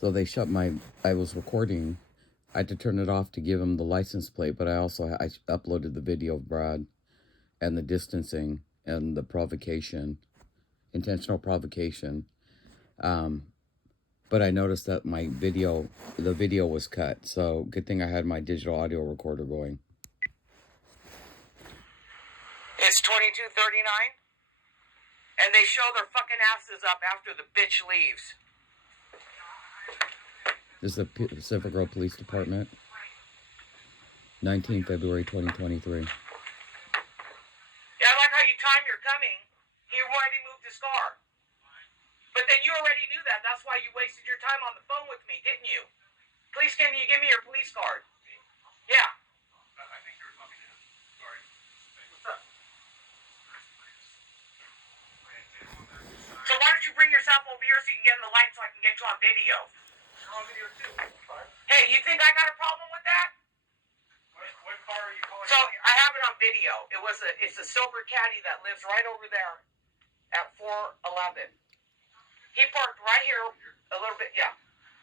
So they shut my, I was recording. I had to turn it off to give him the license plate, but I uploaded the video of Brad and the distancing and the provocation, intentional provocation. But I noticed that the video was cut. So good thing I had my digital audio recorder going. It's 22:39, and they show their fucking asses up after the bitch leaves. This is the Pacific Grove Police Department, 19 February 2023. Yeah, I like how you time your coming. He already moved his car. But then you already knew that. That's why you wasted your time on the phone with me, didn't you? Please, can you give me your police card? Yeah. I think you're talking to him. Sorry. What's up? So why don't you bring yourself over here so you can get in the light so I can get you on video? You're on video too. Hey, you think I got a problem with that? What car are you calling? So I have it on video. It's a silver caddy that lives right over there at 411. He parked right here a little bit, yeah.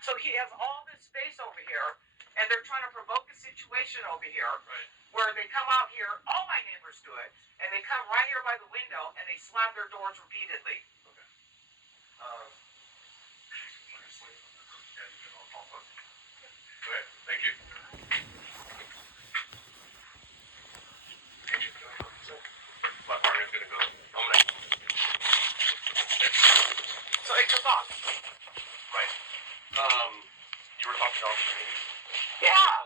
So he has all this space over here, and they're trying to provoke a situation over here, right, where they come out here, all my neighbors do it, and they come right here by the window, and they slam their doors repeatedly. Okay. Okay, thank you. My partner's gonna go. So it took off. Right. You were talking to Officer Meany? Yeah.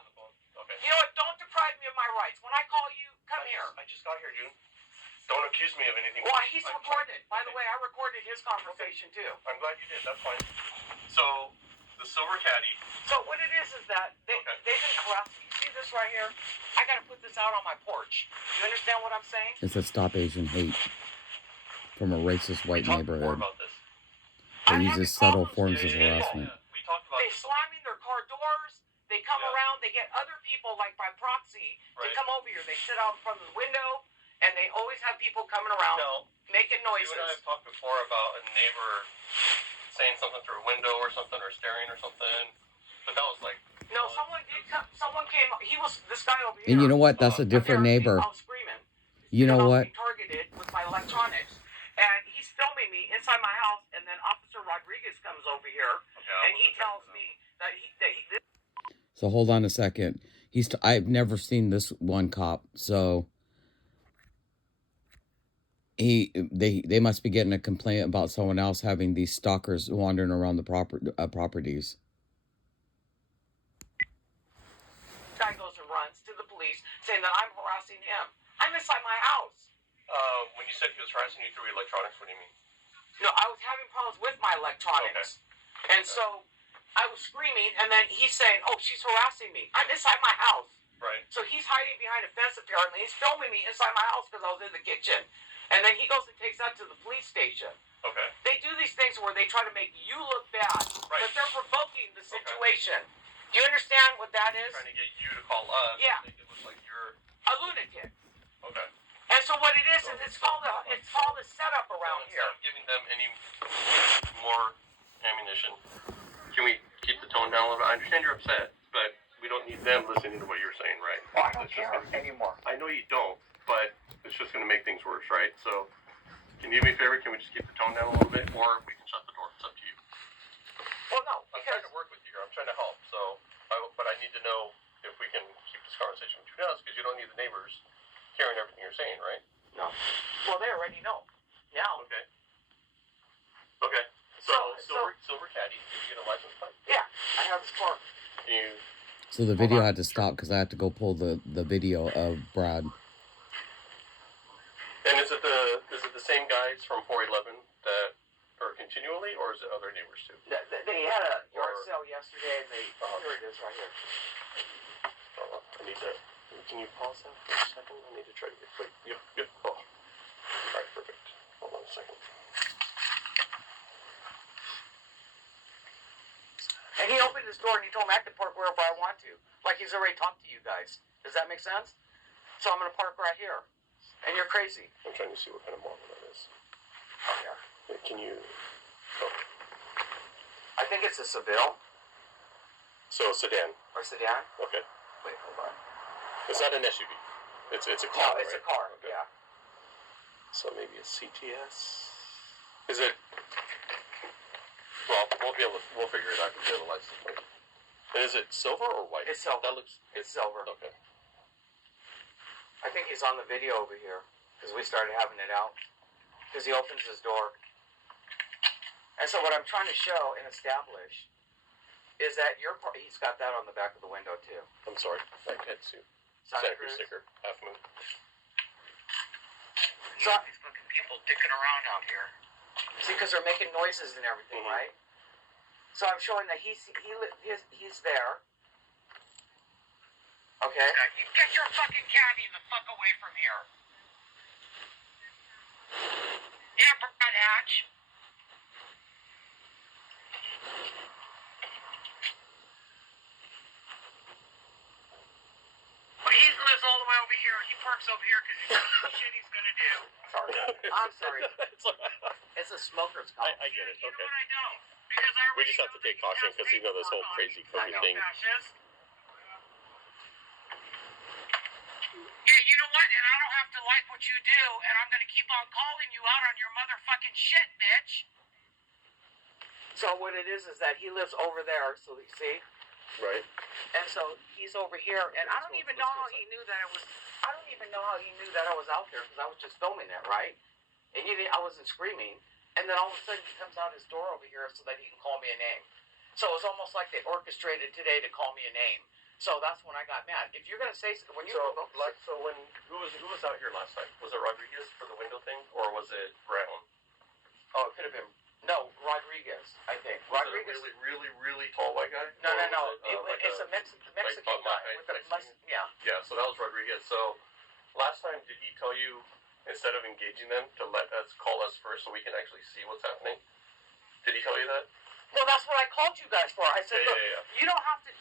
Okay. You know what? Don't deprive me of my rights. When I call you, come here. I just got here, June. Don't accuse me of anything. Well, he's recorded. By the way, I recorded his conversation too. I'm glad you did. That's fine. So, the silver caddy. So what it is that they didn't harass me. You see this right here? I got to put this out on my porch. You understand what I'm saying? It's a Stop Asian Hate from a racist white neighborhood. More about this. They use this subtle forms of harassment. We talked about they slamming their car doors. They come around. They get other people, like by proxy, to come over here. They sit out in front of the window, and they always have people coming around making noises. You and I have talked before about a neighbor saying something through a window or something, or staring or something. But that was like... No, someone did come. Someone came. He was this guy over here. And you know what? That's a different neighbor. I was screaming. You know what? Targeted with my electronics. And he's filming me inside my house, and then Officer Rodriguez comes over here, and he tells me that he So hold on a second. I've never seen this one cop, so they must be getting a complaint about someone else having these stalkers wandering around the properties. Guy goes and runs to the police, saying that I'm harassing him. I'm inside my house. When you said he was harassing you through electronics, what do you mean? No, I was having problems with my electronics. Okay. And so I was screaming, and then he's saying, oh, she's harassing me. I'm inside my house. Right. So he's hiding behind a fence, apparently. He's filming me inside my house because I was in the kitchen. And then he goes and takes that to the police station. Okay. They do these things where they try to make you look bad. Right. But they're provoking the situation. Okay. Do you understand what that is? Trying to get you to call us. Yeah. Make it look like you're a lunatic. Okay. And so what it is it's called a setup around here. Instead of giving them any more ammunition, can we keep the tone down a little bit? I understand you're upset, but we don't need them listening to what you're saying, right? Well, I don't care anymore. I know you don't, but it's just going to make things worse, right? So, can you do me a favor? Can we just keep the tone down a little bit, or we can shut the door? It's up to you. Well, no, I'm trying to work with you here. I'm trying to help. So, but I need to know if we can keep this conversation between us, because you don't need the neighbors hearing everything you're saying, right? No. Well, they already know. Now. Okay. Okay. So silver caddy. Did you get a license plate? Yeah, I have this car. So the video had to stop because I had to go pull the video of Brad. And is it the same guys from 411 that are continually, or is it other neighbors too? They had a yard sale yesterday, and here it is right here. I need to. Can you pause that for a second? I need to try to get quick. Yep. Oh. All right, perfect. Hold on a second. And he opened his door and he told me I could park wherever I want to. Like he's already talked to you guys. Does that make sense? So I'm going to park right here. And you're crazy. I'm trying to see what kind of model that is. Oh, yeah. Can you... Oh. I think it's a Seville. So sedan. Or sedan? Okay. Wait, hold on. It's not an SUV. It's a car. No, it's right? a car. Okay. Yeah. So maybe a CTS. Is it? Well, we'll figure it out because we have a license plate. And is it silver or white? It's silver. That looks. It's silver. Okay. I think he's on the video over here because we started having it out. Because he opens his door. And so what I'm trying to show and establish is that he's got that on the back of the window too. I'm sorry. I can't see. Santa Cruz Cruz. sticker. Half moon. So these fucking people dicking around out here. See, because they're making noises and everything, right? So I'm showing that he's there. Okay. You get your fucking caddy the fuck away from here. Yeah, Brad Hatch. Well, he lives all the way over here. He parks over here because he knows the shit he's gonna do. Sorry. I'm sorry. It's a smoker's call. I get it. You know Okay. what I don't? Because I We just have to take caution because you know this whole crazy COVID thing. Yeah, you know what? And I don't have to like what you do, and I'm gonna keep on calling you out on your motherfucking shit, bitch. So what it is that he lives over there, so you see? Right. And so he's over here, and I don't even know how he knew that I was out there because I was just filming it, right? And I wasn't screaming. And then all of a sudden he comes out his door over here so that he can call me a name. So it was almost like they orchestrated today to call me a name. So that's when I got mad. If you're gonna say when you who was out here last time? Was it Rodriguez for the window thing, or was it Brown? Oh, it could have been Rodriguez. I think Rodriguez. Is it really tall white guy? No. It's a Mexican guy with a yeah. Yeah. So that was Rodriguez. So last time, did he tell you instead of engaging them to let us call us first so we can actually see what's happening? Did he tell you that? Well, that's what I called you guys for. I said, yeah, look, yeah. You don't have to.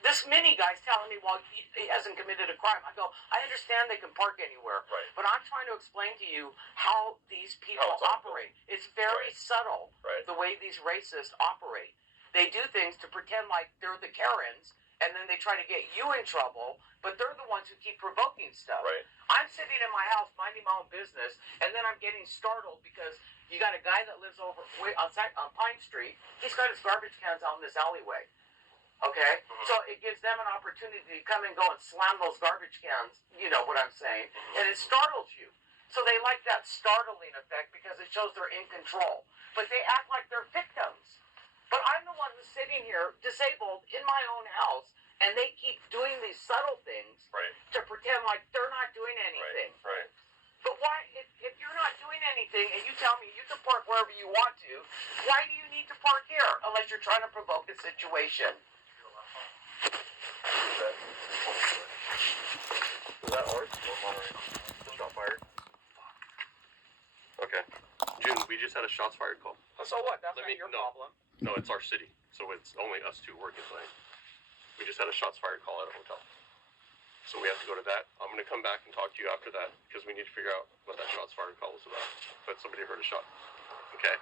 This mini guy's telling me, well, he hasn't committed a crime. I go, I understand they can park anywhere, right. But I'm trying to explain to you how these people operate. It's very subtle, the way these racists operate. They do things to pretend like they're the Karens, and then they try to get you in trouble, but they're the ones who keep provoking stuff. Right. I'm sitting in my house minding my own business, and then I'm getting startled because you got a guy that lives over on Pine Street. He's got his garbage cans out in this alleyway. Okay? Mm-hmm. So it gives them an opportunity to come and go and slam those garbage cans, you know what I'm saying? Mm-hmm. And it startles you. So they like that startling effect because it shows they're in control. But they act like they're victims. But I'm the one who's sitting here disabled in my own house, and they keep doing these subtle things to pretend like they're not doing anything. Right. But why, if you're not doing anything and you tell me you can park wherever you want to, why do you need to park here unless you're trying to provoke a situation? Is that ours? Shot fired? Okay. June, we just had a shots fired call. So what? That's not your problem. No, it's our city. So it's only us two working tonight. We just had a shots fired call at a hotel. So we have to go to that. I'm going to come back and talk to you after that because we need to figure out what that shots fired call was about. But somebody heard a shot. Okay?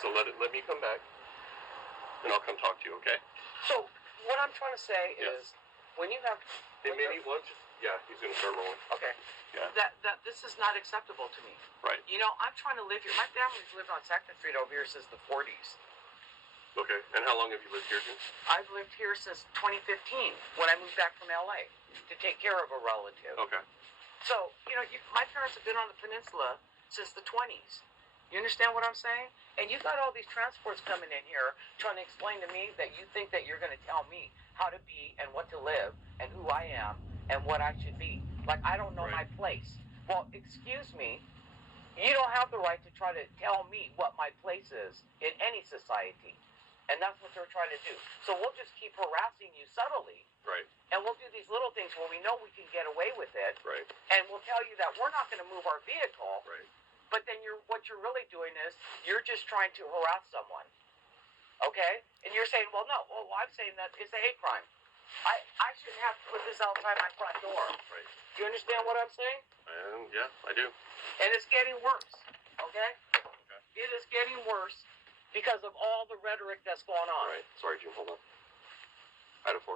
So let me come back and I'll come talk to you, okay? So what I'm trying to say is when you have... Hey, maybe one, he's going to start rolling. Okay. Yeah. That this is not acceptable to me. Right. You know, I'm trying to live here. My family's lived on 2nd Street over here since the 40s. Okay. And how long have you lived here, June? I've lived here since 2015 when I moved back from LA to take care of a relative. Okay. So, you know, my parents have been on the peninsula since the 20s. You understand what I'm saying? And you've got all these transports coming in here trying to explain to me that you think that you're going to tell me how to be and what to live and who I am and what I should be. Like, I don't know my place. Well, excuse me. You don't have the right to try to tell me what my place is in any society. And that's what they're trying to do. So we'll just keep harassing you subtly. Right. And we'll do these little things where we know we can get away with it. Right. And we'll tell you that we're not going to move our vehicle. Right. But then what you're really doing is you're just trying to harass someone. Okay? And you're saying, well, no. Well, I'm saying that it's a hate crime. I shouldn't have to put this outside my front door. Right. Do you understand what I'm saying? Yeah, I do. And it's getting worse. Okay? It is getting worse because of all the rhetoric that's going on. Right. Sorry, Jim. Hold on. Item 4.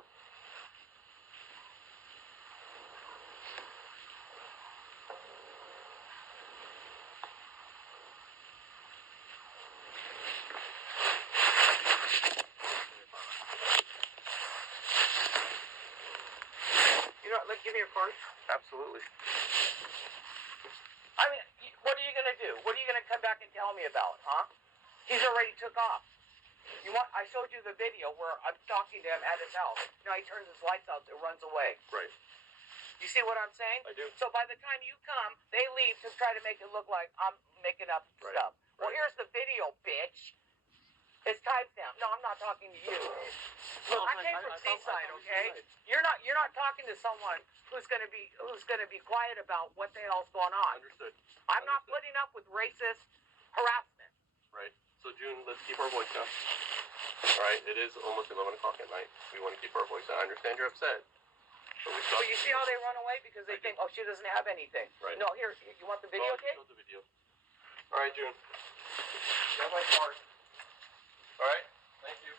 You know what, like, give me your card. Absolutely. I mean, what are you going to do? What are you going to come back and tell me about, huh? He's already took off. I showed you the video where I'm talking to him at his house. Now he turns his lights out and runs away. Right. You see what I'm saying? I do. So by the time you come, they leave to try to make it look like I'm making up stuff. Well, Right. here's the video, bitch. It's timestamped. No, I'm not talking to you. Look, I came from Seaside, okay? You're not talking to someone who's gonna be quiet about what the hell's going on. Understood. I'm not putting up with racist harassment. Right. So, June, let's keep our voice down. All right. It is almost 11 o'clock at night. We want to keep our voice down. I understand you're upset. But you see how they run away because they think, oh, she doesn't have anything. Right. No, here, you want the videotape? The video. All right, June. Got my card. All right. Thank you.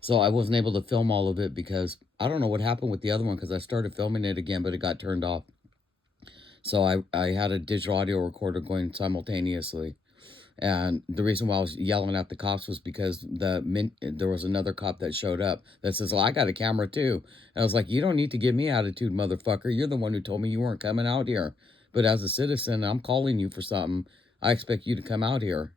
So I wasn't able to film all of it because I don't know what happened with the other one, because I started filming it again, but it got turned off. So I had a digital audio recorder going simultaneously. And the reason why I was yelling at the cops was because there was another cop that showed up that says, well, I got a camera too. And I was like, you don't need to give me attitude, motherfucker. You're the one who told me you weren't coming out here. But as a citizen, I'm calling you for something. I expect you to come out here.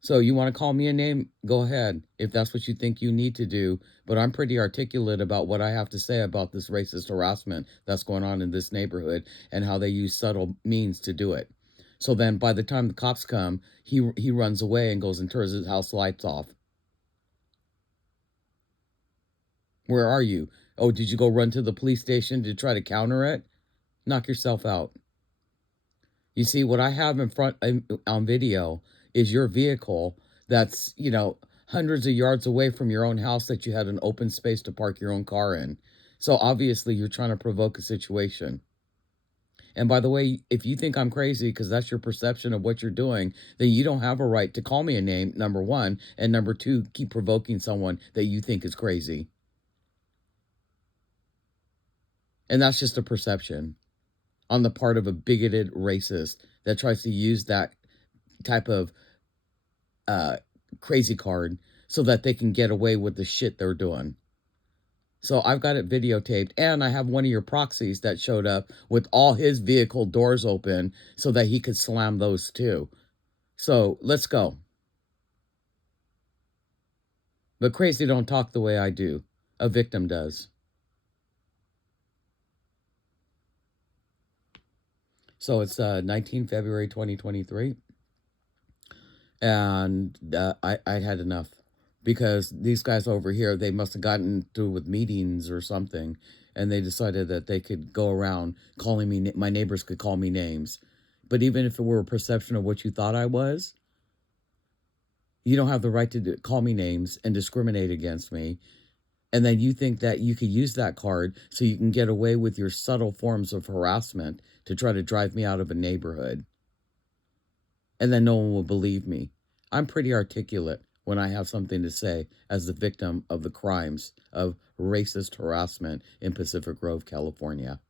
So you want to call me a name? Go ahead, if that's what you think you need to do. But I'm pretty articulate about what I have to say about this racist harassment that's going on in this neighborhood and how they use subtle means to do it. So then by the time the cops come, he runs away and goes and turns his house lights off. Where are you? Oh, did you go run to the police station to try to counter it? Knock yourself out. You see, what I have in front on video is your vehicle that's, hundreds of yards away from your own house that you had an open space to park your own car in. So obviously you're trying to provoke a situation. And by the way, if you think I'm crazy because that's your perception of what you're doing, then you don't have a right to call me a name, number one. And number two, keep provoking someone that you think is crazy. And that's just a perception on the part of a bigoted racist that tries to use that type of crazy card so that they can get away with the shit they're doing. So I've got it videotaped, and I have one of your proxies that showed up with all his vehicle doors open so that he could slam those too. So let's go. But crazy don't talk the way I do. A victim does. So it's 19 February 2023. And I had enough. Because these guys over here, they must have gotten through with meetings or something. And they decided that they could go around calling me, my neighbors could call me names. But even if it were a perception of what you thought I was, you don't have the right to call me names and discriminate against me. And then you think that you could use that card so you can get away with your subtle forms of harassment to try to drive me out of a neighborhood. And then no one will believe me. I'm pretty articulate when I have something to say as the victim of the crimes of racist harassment in Pacific Grove, California.